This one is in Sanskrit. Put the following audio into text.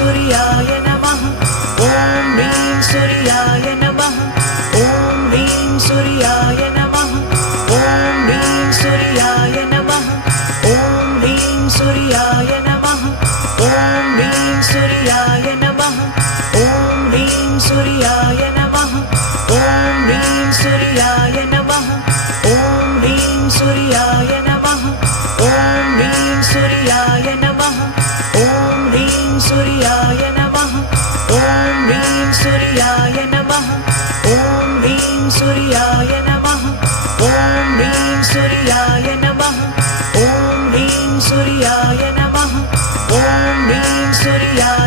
सूर्याय नमः ॐ ह्रीं सूर्याय नमः ॐ ह्रीं सूर्याय नमः ॐ ह्रीं सूर्याय नमः ॐ ह्रीं सूर्याय नमः ॐ ह्रीं सूर्याय नमः ॐ ह्रीं सूर्याय नमः ॐ ह्रीं सूर्याय नमः ॐ ह्रीं सूर्याय नमः ॐ ह्रीं सूर्याय नमः ॐ ह्रीं सूर्याय नमः ॐ ह्रीं सूर्याय नमः ॐ ह्रीं सूर्याय नमः ॐ ह्रीं सूर्याय नमः ॐ ह्रीं सूर्याय नमः ॐ ह्रीं सूर्याय